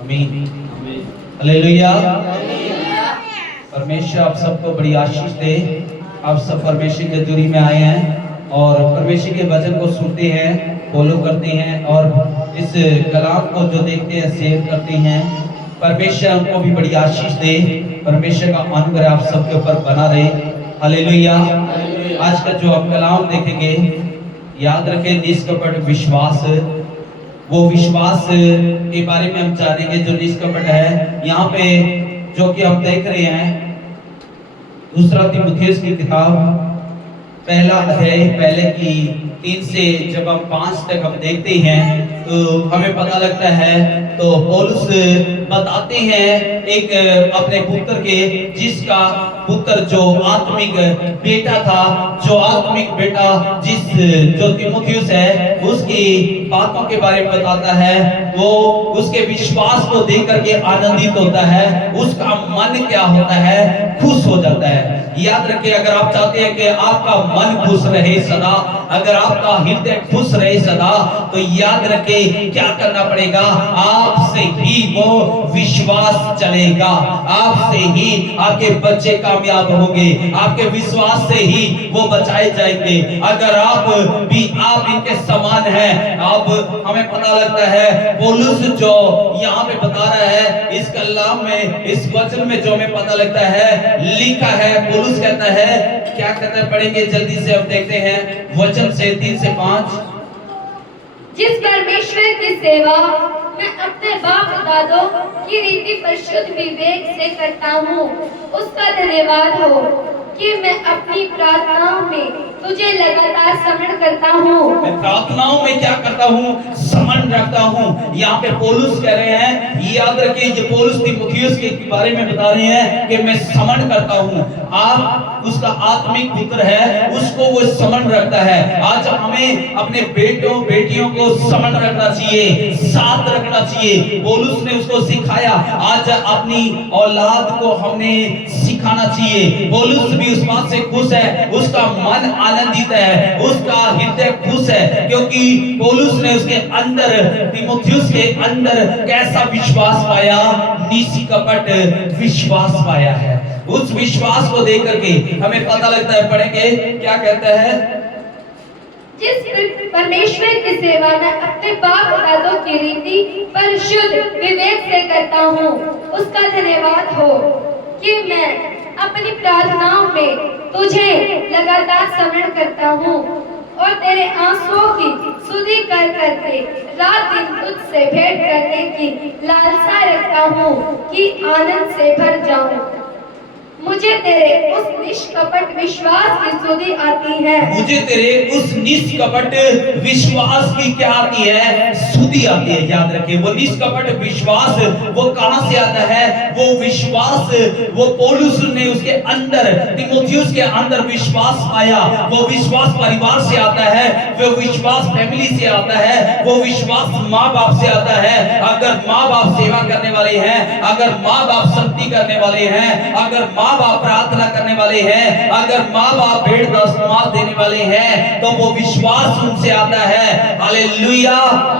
आमीन। हालेलुया। परमेश्वर आप सबको बड़ी आशीष दे। आप सब परमेश्वर की हजूरी में आए हैं और परमेश्वर के वचन को सुनते हैं, फॉलो करते हैं और इस कलाम को जो देखते हैं शेयर करते हैं। परमेश्वर हमको भी बड़ी आशीष दे। परमेश्वर का अनुग्रह आप सबके ऊपर बना रहे। हालेलुया। आज का जो आप कलाम देखेंगे, याद रखें निष्कपट विश्वास। वो विश्वास के बारे में हम जानेंगे जो निष्कपट है। यहाँ पे जो कि हम देख रहे हैं दूसरा तीमुथियुस की किताब पहला अध्याय पहले की 3 से जब हम 5 तक हम देखते हैं तो हमें पता लगता है। तो पौलुस बताते हैं एक अपने पुत्र के, जिसका पुत्र जो आत्मिक बेटा था, जो आत्मिक बेटा जिस जो तीमुथियुस है उसकी बातों के बारे में बताता है। वो उसके विश्वास को देख करके आनंदित होता है, उसका मन क्या होता है, खुश हो जाता है। याद रखिए, अगर आप चाहते हैं कि आपका मन खुश रहे सदा, अगर आपका हृदय खुश रहे सदा, तो याद रखिए क्या करना पड़ेगा, आपसे ही वो विश्वास चलेगा, आपसे ही आपके बच्चे कामयाब होंगे, आपके विश्वास से ही वो बचाए जाएंगे। अगर आप इनके समान हैं। अब हमें पता लगता है पौलुस जो यहाँ पे बता रहा है इस कलाम में, इस वचन में जो हमें पता लगता है लिखा है, पौलुस कहता है, क्या कहता है, पढ़ेंगे जल्दी से, अब देखते हैं वचन से 3 से 5। जिस परमेश्वर की सेवा मैं अपने बाप दादों की रीति पर शुद्ध विवेक से करता हूँ, उसका धन्यवाद हो कि मैं अपनी प्रार्थनाओं में तुझे लगातार स्मरण करता हूँ। मैं प्रार्थनाओं में क्या करता हूँ, स्मरण रखता हूँ। यहाँ पे पौलुस कह रहे हैं, याद रखिए, ये पौलुस तीमुथियुस के बारे में बता रहे हैं कि मैं स्मरण करता हूँ। आप उसका आत्मिक पुत्र है, उसको वो स्मरण रखता है। आज हमें अपने बेटों बेटियों को स्मरण रखना चाहिए, साथ रखना चाहिए। पौलुस ने उसको सिखाया, आज अपनी औलाद को हमने सिखाना चाहिए। पौलुस भी उस बात से खुश है, उसका मन आनंदित है, उसका हृदय खुश है, क्योंकि पौलुस ने उसके अंदर, तीमुथियुस के अंदर कैसा विश्वास पाया, निष्कपट विश्वास पाया है। उस विश्वास को देख करके हमें पता लगता है, पढ़ेंगे क्या कहता है। जिस परमेश्वर की सेवा मैं अपने बाप दादों की रीति पर शुद्ध विवेक से करता हूँ, उसका धन्यवाद हो कि मैं अपनी प्रार्थनाओं में तुझे लगातार स्मरण करता हूँ और तेरे आंसुओं की सुधि कर करके रात दिन तुझसे भेंट करने की लालसा रखता हूँ कि आनंद से भर जाऊं। मुझे तेरे उस निष्कपट विश्वास की सुधि आती है। मुझे तेरे उस निष्कपट विश्वास की क्या आती है, सुधि आती है। याद रखिए, वो निष्कपट विश्वास वो कहां से आता है, वो विश्वास वो पौलुस ने उसके अंदर, तीमुथियुस के अंदर विश्वास पाया। वो विश्वास परिवार से आता है, वो विश्वास फैमिली से आता है, वो विश्वास माँ बाप से आता है। अगर माँ बाप सेवा करने वाले हैं, अगर माँ बाप संगति करने वाले हैं, अगर माँ बाप प्रार्थना करने वाले हैं, अगर माँ बाप भेड़ दशमाल देने वाले हैं, तो वो विश्वास उनसे आता है। हालेलुया।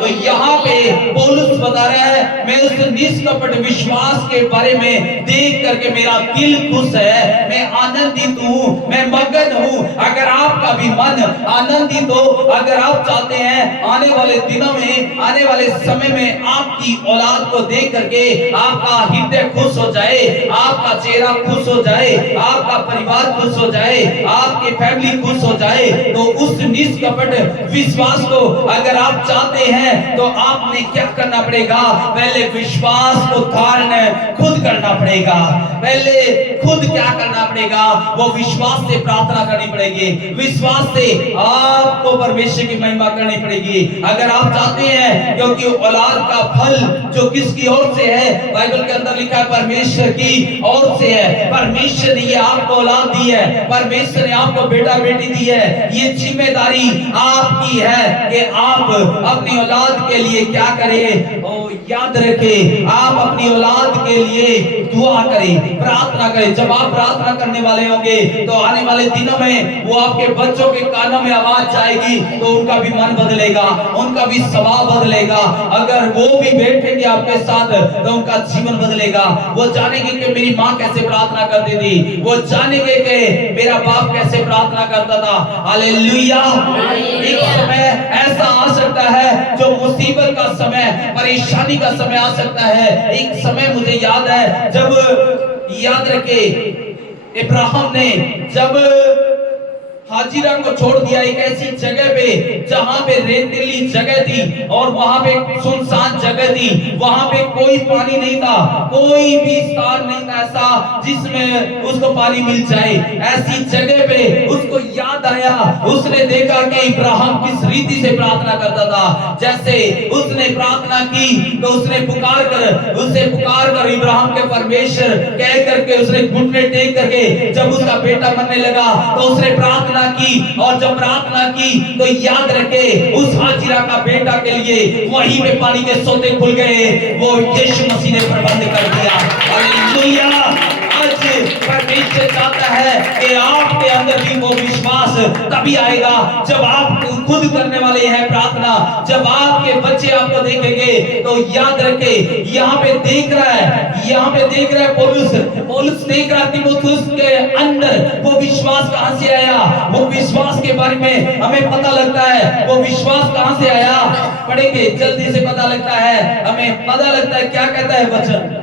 तो यहाँ पे पौलुस बता रहा है, मैं उस निष्कपट विश्वास के बारे में देख करके मेरा दिल खुश है, मैं आनंदित हूँ, मैं मगन हूँ। अगर आपका भी मन आनंदित हो, अगर आप चाहते हैं आने वाले दिनों में, आने वाले समय में आपकी औलाद को देख करके आपका हृदय खुश हो जाए, आपका चेहरा खुश हो जाए, आपका परिवार खुश हो जाए, आपकी फैमिली खुश हो जाए, तो उस निष्कपट विश्वास को अगर आप चाहते हैं तो आपने क्या करना पड़ेगा, पहले विश्वास को धारण खुद करना पड़ेगा। पहले खुद क्या करना पड़ेगा, वो विश्वास से प्रार्थना करनी पड़ेगी, विश्वास से आपको परमेश्वर की महिमा करनी पड़ेगी। अगर आप चाहते हैं, क्योंकि औलाद का फल जो किसकी ओर से है, बाइबल के अंदर लिखा है परमेश्वर की ओर से है। परमेश्वर ने ये आपको औलाद दी है, परमेश्वर ने आपको बेटा बेटी दी है। ये जिम्मेदारी आपकी है कि आप अपनी औलाद के लिए क्या करें। ओ याद रखें, आप अपनी औलाद के लिए दुआ करें, प्रार्थना करें। जब आप प्रार्थना करने वाले होंगे तो आने वाले दिनों में वो आपके बच्चों के कानों में आवाज जाएगी तो उनका भी मन बदलेगा, उनका भी स्वभाव बदलेगा। अगर वो भी बैठेंगे आपके साथ तो उनका जीवन बदलेगा। वो जानेंगे कि मेरी माँ कैसे प्रार्थना करती थी, वो जानेंगे कि मेरा बाप कैसे प्रार्थना करता था। हालेलुया। एक समय ऐसा आ सकता है जो मुसीबत का समय, परेशानी का समय आ सकता है। एक समय मुझे याद है, जब याद रखे इब्राहिम ने जब हाजिरा को छोड़ दिया एक ऐसी जगह पे जहां पे रेतीली जगह थी और वहां पे सुनसान जगह थी, वहां पे कोई पानी नहीं था, कोई भी स्थान नहीं था ऐसा जिसमें उसको पानी मिल जाए। ऐसी जगह पे उसको याद आया, उसने देखा कि इब्राहिम किस रीति से प्रार्थना करता था। जैसे उसने प्रार्थना की तो उसने पुकार कर इब्राहिम के परमेश्वर कह करके उसने घुटने टेक करके जब उसका बेटा मरने लगा तो उसने प्रार्थना की, और जब प्रार्थना की तो याद रखे उस हाजिरा का बेटा के लिए वहीं पे पानी के सोते खुल गए। वो यीशु मसीह ने प्रबंध कर दिया। हालेलुया। आज परमेश्वर चाहता है कि आपके अंदर भी वो विश्वास तभी आएगा जब आप खुद करने वाले हैं प्रार्थना। जब आपके बच्चे आपको देखेंगे तो याद रखे, यहाँ पे देख रहा है पौलुस देख रहा तीमुथियुस के अंदर वो विश्वास कहां से आया। वो विश्वास के बारे में हमें पता लगता है, वो विश्वास कहां से आया पढ़ेंगे, जल्दी से पता लगता है, हमें पता लगता है क्या कहता है वचन।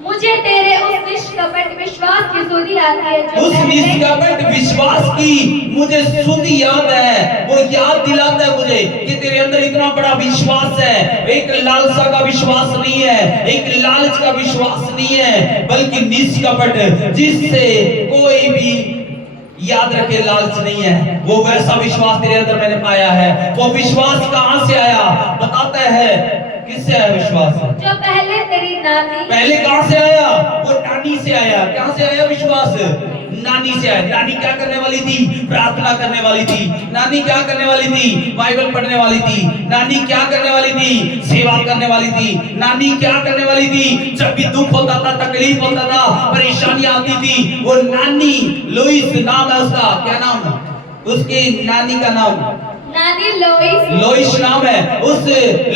मुझे तेरे उस निष्कपट विश्वास की सुधि आती है, उस निष्कपट विश्वास की मुझे सुधि याद है। वो याद दिलाता है मुझे कि तेरे अंदर इतना बड़ा विश्वास है। एक लालसा का विश्वास नहीं है, एक लालच का विश्वास नहीं है, बल्कि निष्कपट, जिससे कोई भी याद रखे लालच नहीं है। वो वैसा विश्वास तेरे अंदर मैंने पाया है। वो विश्वास कहां से आया बताता है। किससे आया विश्वास? जो पहले तेरी नानी, पहले कहां से आया? वो नानी से आया। कहां से आया विश्वास? नानी से आया। नानी क्या करने वाली थी? प्रार्थना करने वाली थी। नानी क्या करने वाली थी? बाइबल पढ़ने वाली थी। नानी क्या करने वाली थी? सेवा करने वाली थी। नानी क्या करने वाली थी? जब भी दुख होता था, तकलीफ होता था, परेशानियां आती थी, वो नानी, लोइस नाम है उसका। क्या नाम है उसकी नानी का? नाम नानी लोइस। लोइस नाम है। उस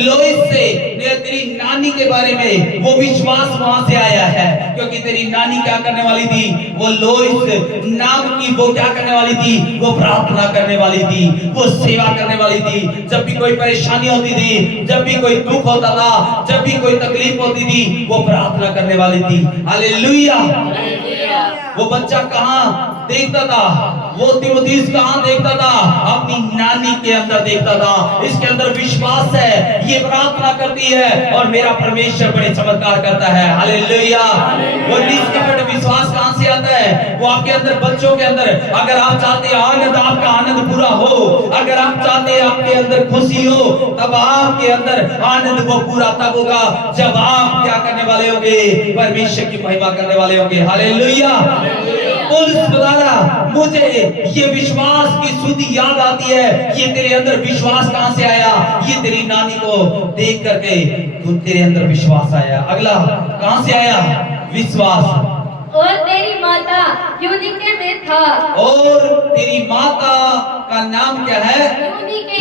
लोइस से तेरी नानी के बारे में वो विश्वास वहां से आया है, क्योंकि तेरी नानी क्या करने वाली थी? वो लोइस नाम की वो क्या करने वाली थी? वो प्रार्थना करने वाली थी, वो सेवा करने वाली थी। जब भी कोई परेशानी होती थी, जब भी कोई दुख होता था, जब भी कोई तकलीफ होती थी, वो प्रार्थना करने वाली थी। हालेलुया। वो बच्चा कहां देखता था? वो तीमुथियुस कहां देखता था? अपनी नानी के अंदर देखता था। इसके अंदर विश्वास है, ये प्रार्थना करती है और मेरा परमेश्वर बड़े चमत्कार करता है। हालेलुया। वो निष्कपट विश्वास कहां से आता है? वो आपके अंदर, बच्चों के अंदर। अगर आप चाहते हैं आनंद, आपका आनंद पूरा हो, अगर आप चाहते हैं आपके अंदर खुशी हो, तब आपके अंदर आनंद वो पूरा तब होगा जब आप क्या करने वाले होंगे? परमेश्वर की महिमा करने वाले होंगे। हालेलुया। पौलुस बता रहा, मुझे ये विश्वास की सुधि याद आती है। ये तेरे अंदर विश्वास कहां से आया? ये तेरी नानी को देख करके तेरे अंदर विश्वास आया। अगला कहां से आया विश्वास? और तेरी माता यूनिके में था। और तेरी माता का नाम क्या है?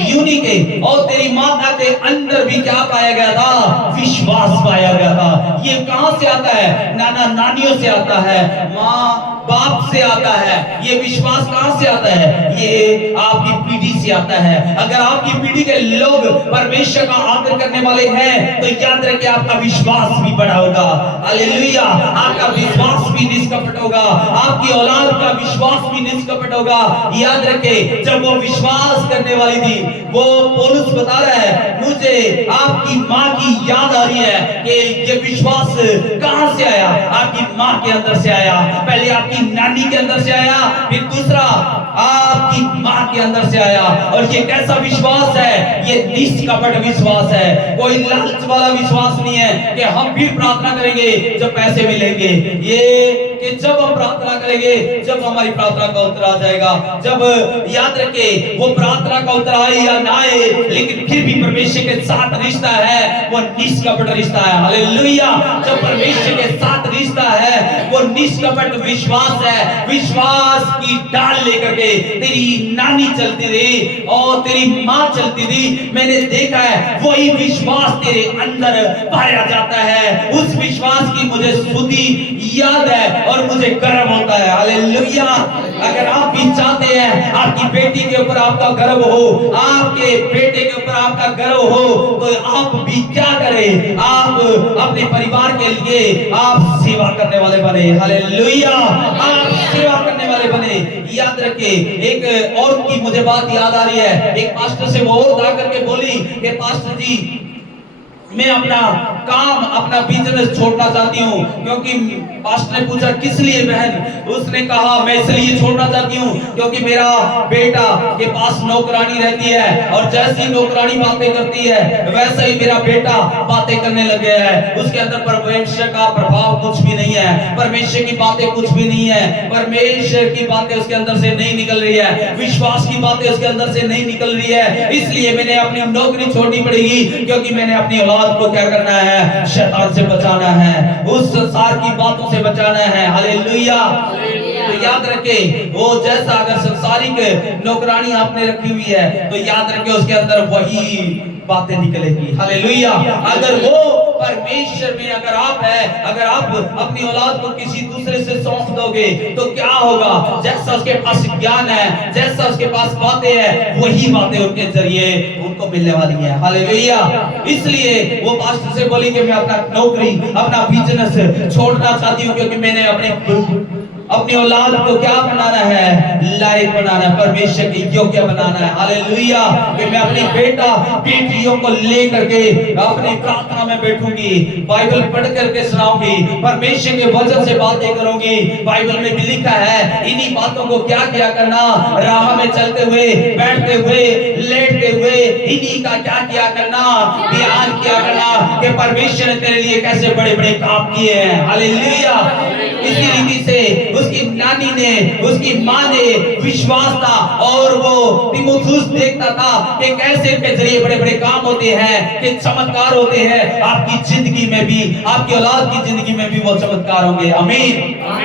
यूनिके। और तेरी माता के अंदर भी क्या पाया गया था? विश्वास पाया गया था। ये कहां से आता है? नाना नानियों से आता है, माँ बाप से आता है। ये विश्वास कहां से आता है? ये आपकी पीढ़ी से आता है। अगर आपकी पीढ़ी के लोग परमेश्वर का आदर करने वाले हैं तो याद रखिए आपका विश्वास भी बड़ा होगा। हालेलुया। आपका विश्वास भी निष्कपट होगा, आपकी औलाद का विश्वास भी निष्कपट होगा। याद रखे, जब वो विश्वास करने वाली थी, वो पौलुस बता रहा है, मुझे आपकी माँ की याद आ रही है कि ये विश्वास कहां से आया? आपकी माँ के अंदर से आया। पहले आपकी नानी के अंदर से आया, फिर दूसरा आपकी माँ के अंदर से आया। और ये कैसा विश्वास है? ये निष्कपट विश्वास है। कोई लालच वाला विश्वास नहीं है कि हम फिर प्रार्थना करेंगे जब पैसे मिलेंगे। ये कि जब हम प्रार्थना करेंगे, जब हमारी प्रार्थना का उत्तर आ जाएगा। जब याद रखे वो प्रार्थना का उत्तर आए या ना आए, लेकिन फिर भी परमेश्वर के साथ रिश्ता है वो निष्कपट रिश्ता है। हालेलुया। जब परमेश्वर के साथ रिश्ता है वो निष्कपट विश्वास है। विश्वास की डाल लेकर के तेरी नानी चलती रही और तेरी माँ चलती थी, मैंने देखा है वही विश्वास तेरे अंदर पाया जाता है। उस विश्वास की मुझे स्तुति याद है और मुझे गर्व होता है। हालेलुया। अगर आप भी चाहते हैं आपकी बेटी के ऊपर आपका गर्व हो, आपके बेटे के ऊपर आपका गर्व हो, तो आप भी क्या करें, आप अपने परिवार के लिए आप सेवा करने वाले बने। हालेलुया। आप सेवा करने वाले बने। याद रखे एक और की मुझे बात याद आ रही है। एक पास्टर से वो और आकर के बोली कि पास्टर जी मैं अपना काम अपना बिजनेस छोड़ना चाहती हूँ। क्योंकि पास्टर ने पूछा किस लिए बहन, उसने कहा मैं इसलिए छोड़ना चाहती हूँ क्योंकि मेरा बेटा के पास नौकरानी रहती है और जैसी नौकरानी बातें करती है वैसे ही मेरा बेटा बातें करने लग गया है। उसके अंदर परमेश्वर का प्रभाव कुछ भी नहीं है, परमेश्वर की बातें कुछ भी नहीं है, परमेश्वर की बातें उसके अंदर से नहीं निकल रही है, विश्वास की बातें उसके अंदर से नहीं निकल रही है। इसलिए मैंने अपनी नौकरी छोड़नी पड़ेगी क्योंकि मैंने अपनी औलाद को क्या करना है, शैतान से बचाना है, उस संसार की बातों से बचाना है। हालेलुया। तो याद रखे वो जैसा अगर संसारिक नौकरानी आपने रखी हुई है तो याद रखे उसके अंदर वही बातें निकलेगी। हालेलुया। अगर वो परमेश्वर में अगर आप है, अगर आप अपनी औलाद को किसी दूसरे से सौंप दोगे तो क्या होगा, जैसा उसके पास ज्ञान है, जैसा उसके पास बातें हैं, वही बातें उनके जरिए उनको मिलने वाली है। हालेलुया। इसलिए वो पास्टर से बोली कि मैं अपना नौकरी अपना बिजनेस छोड़ना चाहती हूँ क्योंकि मैंने अपनी औलाद को क्या बनाना है, लायक बनाना है, परमेश्वर के योग्य बनाना है। हालेलुया। कि मैं अपनी बेटा बेटियों को लेकर के अपनी प्रार्थना में बैठूंगी, बाइबल पढ़ करके सुनाऊंगी, परमेश्वर के वचन से बातें करूंगी। बाइबल में भी लिखा है इन्हीं बातों को क्या किया करना, राह में चलते हुए, बैठते हुए, लेटते हुए इन्हीं का क्या किया करना, ध्यान किया करना कि परमेश्वर ने तेरे लिए कैसे बड़े बड़े काम किए हैं। हालेलुया। इसी रीति से उसकी नानी ने, उसकी माँ ने विश्वास था और वो तीमुथियुस देखता था कि कैसे इनके जरिए बड़े बड़े काम होते हैं, कि चमत्कार होते हैं। आपकी जिंदगी में भी, आपकी औलाद की जिंदगी में भी वो चमत्कार होंगे। आमीन।